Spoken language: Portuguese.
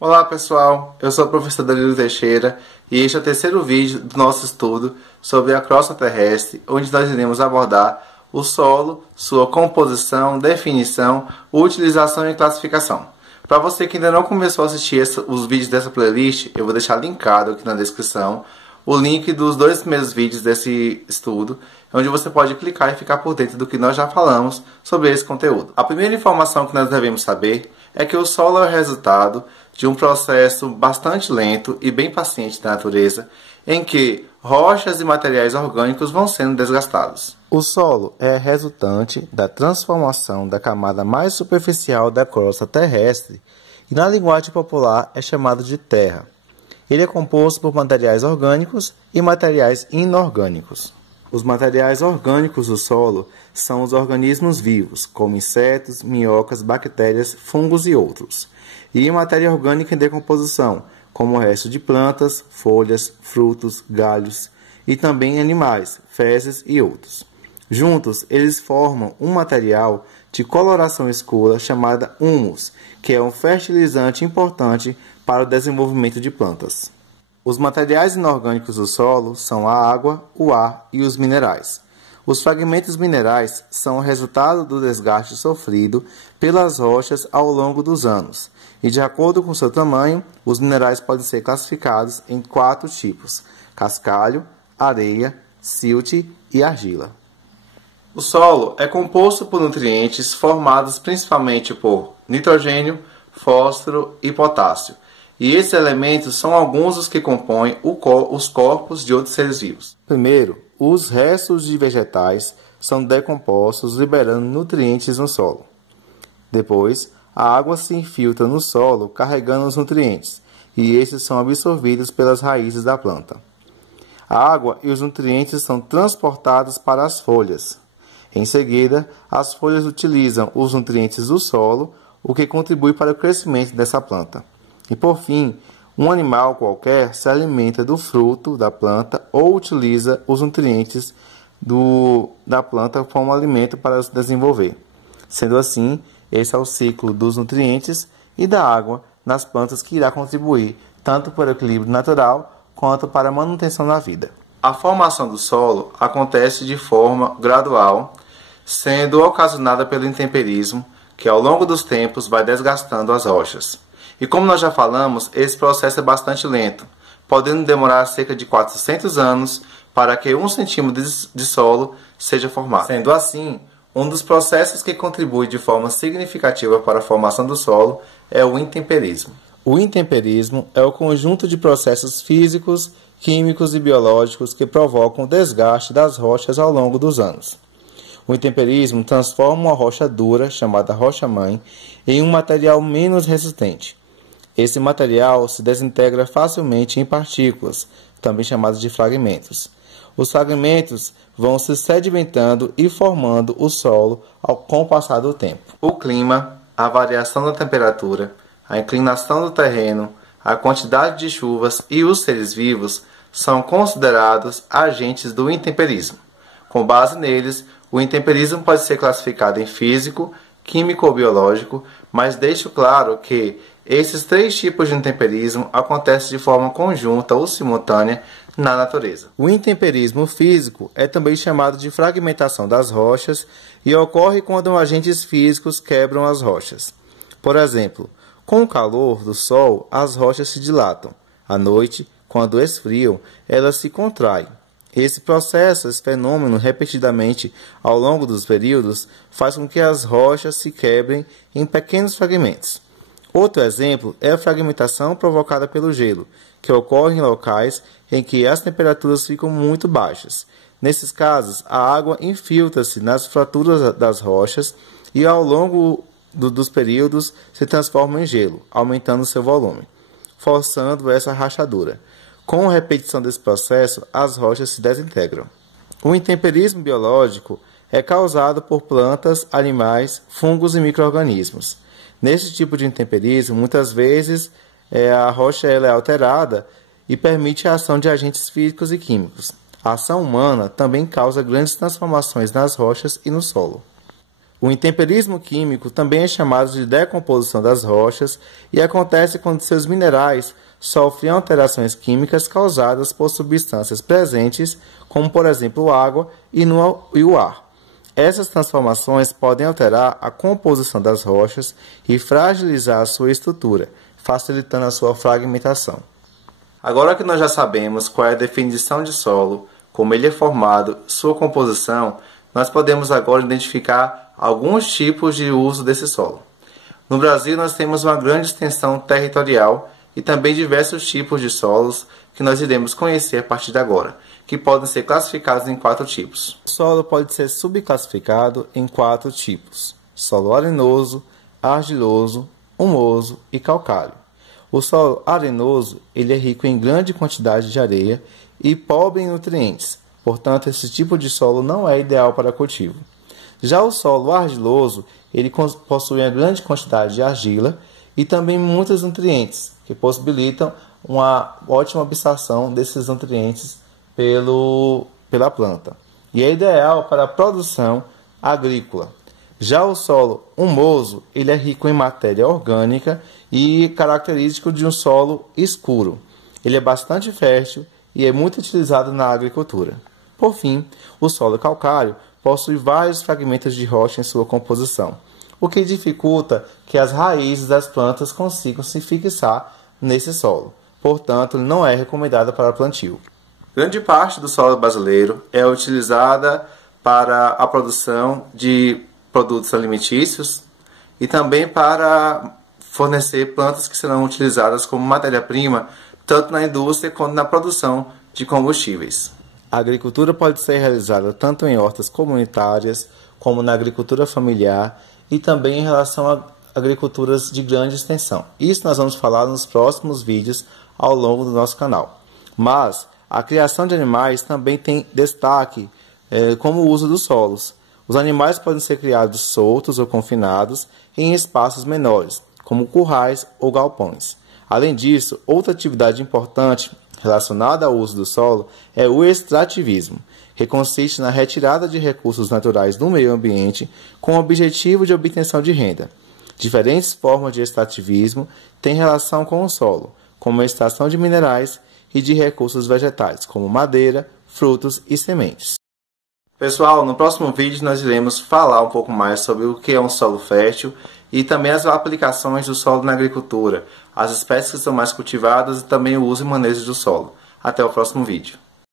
Olá pessoal, eu sou o professor Danilo Teixeira e este é o terceiro vídeo do nosso estudo sobre a crosta terrestre, onde nós iremos abordar o solo, sua composição, definição, utilização e classificação. Para você que ainda não começou a assistir os vídeos dessa playlist, eu vou deixar linkado aqui na descrição o link dos dois primeiros vídeos desse estudo, onde você pode clicar e ficar por dentro do que nós já falamos sobre esse conteúdo. A primeira informação que nós devemos saber é que o solo é o resultado de um processo bastante lento e bem paciente da natureza, em que rochas e materiais orgânicos vão sendo desgastados. O solo é resultante da transformação da camada mais superficial da crosta terrestre e, na linguagem popular, é chamado de terra. Ele é composto por materiais orgânicos e materiais inorgânicos. Os materiais orgânicos do solo são os organismos vivos, como insetos, minhocas, bactérias, fungos e outros. E matéria orgânica em decomposição, como o resto de plantas, folhas, frutos, galhos e também animais, fezes e outros. Juntos, eles formam um material de coloração escura chamada humus, que é um fertilizante importante para o desenvolvimento de plantas. Os materiais inorgânicos do solo são a água, o ar e os minerais. Os fragmentos minerais são o resultado do desgaste sofrido pelas rochas ao longo dos anos, e de acordo com seu tamanho, os minerais podem ser classificados em 4 tipos: cascalho, areia, silt e argila. O solo é composto por nutrientes formados principalmente por nitrogênio, fósforo e potássio, e esses elementos são alguns dos que compõem os corpos de outros seres vivos. Primeiro, os restos de vegetais são decompostos, liberando nutrientes no solo. Depois, a água se infiltra no solo, carregando os nutrientes, e esses são absorvidos pelas raízes da planta. A água e os nutrientes são transportados para as folhas. Em seguida, as folhas utilizam os nutrientes do solo, o que contribui para o crescimento dessa planta. E por fim, um animal qualquer se alimenta do fruto da planta ou utiliza os nutrientes da planta como alimento para se desenvolver. Sendo assim, esse é o ciclo dos nutrientes e da água nas plantas que irá contribuir tanto para o equilíbrio natural quanto para a manutenção da vida. A formação do solo acontece de forma gradual, sendo ocasionada pelo intemperismo, que ao longo dos tempos vai desgastando as rochas. E como nós já falamos, esse processo é bastante lento, podendo demorar cerca de 400 anos para que 1 centímetro de solo seja formado. Sendo assim, um dos processos que contribui de forma significativa para a formação do solo é o intemperismo. O intemperismo é o conjunto de processos físicos, químicos e biológicos que provocam o desgaste das rochas ao longo dos anos. O intemperismo transforma uma rocha dura, chamada rocha-mãe, em um material menos resistente. Esse material se desintegra facilmente em partículas, também chamadas de fragmentos. Os fragmentos vão se sedimentando e formando o solo com o passar do tempo. O clima, a variação da temperatura, a inclinação do terreno, a quantidade de chuvas e os seres vivos são considerados agentes do intemperismo. Com base neles, o intemperismo pode ser classificado em físico, químico ou biológico, mas deixo claro que esses 3 tipos de intemperismo acontecem de forma conjunta ou simultânea na natureza. O intemperismo físico é também chamado de fragmentação das rochas e ocorre quando agentes físicos quebram as rochas. Por exemplo, com o calor do sol, as rochas se dilatam. À noite, quando esfriam, elas se contraem. Esse processo, esse fenômeno, repetidamente ao longo dos períodos, faz com que as rochas se quebrem em pequenos fragmentos. Outro exemplo é a fragmentação provocada pelo gelo, que ocorre em locais em que as temperaturas ficam muito baixas. Nesses casos, a água infiltra-se nas fraturas das rochas e ao longo dos períodos se transforma em gelo, aumentando seu volume, forçando essa rachadura. Com a repetição desse processo, as rochas se desintegram. O intemperismo biológico é causado por plantas, animais, fungos e micro-organismos. Nesse tipo de intemperismo, muitas vezes a rocha é alterada e permite a ação de agentes físicos e químicos. A ação humana também causa grandes transformações nas rochas e no solo. O intemperismo químico também é chamado de decomposição das rochas e acontece quando seus minerais sofrem alterações químicas causadas por substâncias presentes, como por exemplo água e o ar. Essas transformações podem alterar a composição das rochas e fragilizar a sua estrutura, facilitando a sua fragmentação. Agora que nós já sabemos qual é a definição de solo, como ele é formado, sua composição, nós podemos agora identificar alguns tipos de uso desse solo. No Brasil, nós temos uma grande extensão territorial e também diversos tipos de solos que nós iremos conhecer a partir de agora, que podem ser classificados em 4 tipos. O solo pode ser subclassificado em 4 tipos: solo arenoso, argiloso, humoso e calcário. O solo arenoso ele é rico em grande quantidade de areia e pobre em nutrientes, portanto esse tipo de solo não é ideal para cultivo. Já o solo argiloso, ele possui uma grande quantidade de argila e também muitos nutrientes, que possibilitam uma ótima absorção desses nutrientes pela planta. E é ideal para a produção agrícola. Já o solo humoso, ele é rico em matéria orgânica e característico de um solo escuro. Ele é bastante fértil e é muito utilizado na agricultura. Por fim, o solo calcário possui vários fragmentos de rocha em sua composição, o que dificulta que as raízes das plantas consigam se fixar nesse solo. Portanto, não é recomendado para plantio. Grande parte do solo brasileiro é utilizada para a produção de produtos alimentícios e também para fornecer plantas que serão utilizadas como matéria-prima, tanto na indústria quanto na produção de combustíveis. A agricultura pode ser realizada tanto em hortas comunitárias, como na agricultura familiar e também em relação a agriculturas de grande extensão. Isso nós vamos falar nos próximos vídeos ao longo do nosso canal. Mas a criação de animais também tem destaque como o uso dos solos. Os animais podem ser criados soltos ou confinados em espaços menores, como currais ou galpões. Além disso, outra atividade importante relacionada ao uso do solo é o extrativismo, que consiste na retirada de recursos naturais do meio ambiente com o objetivo de obtenção de renda. Diferentes formas de extrativismo têm relação com o solo, como a extração de minerais e de recursos vegetais, como madeira, frutos e sementes. Pessoal, no próximo vídeo nós iremos falar um pouco mais sobre o que é um solo fértil e também as aplicações do solo na agricultura, as espécies que são mais cultivadas e também o uso e manejo do solo. Até o próximo vídeo.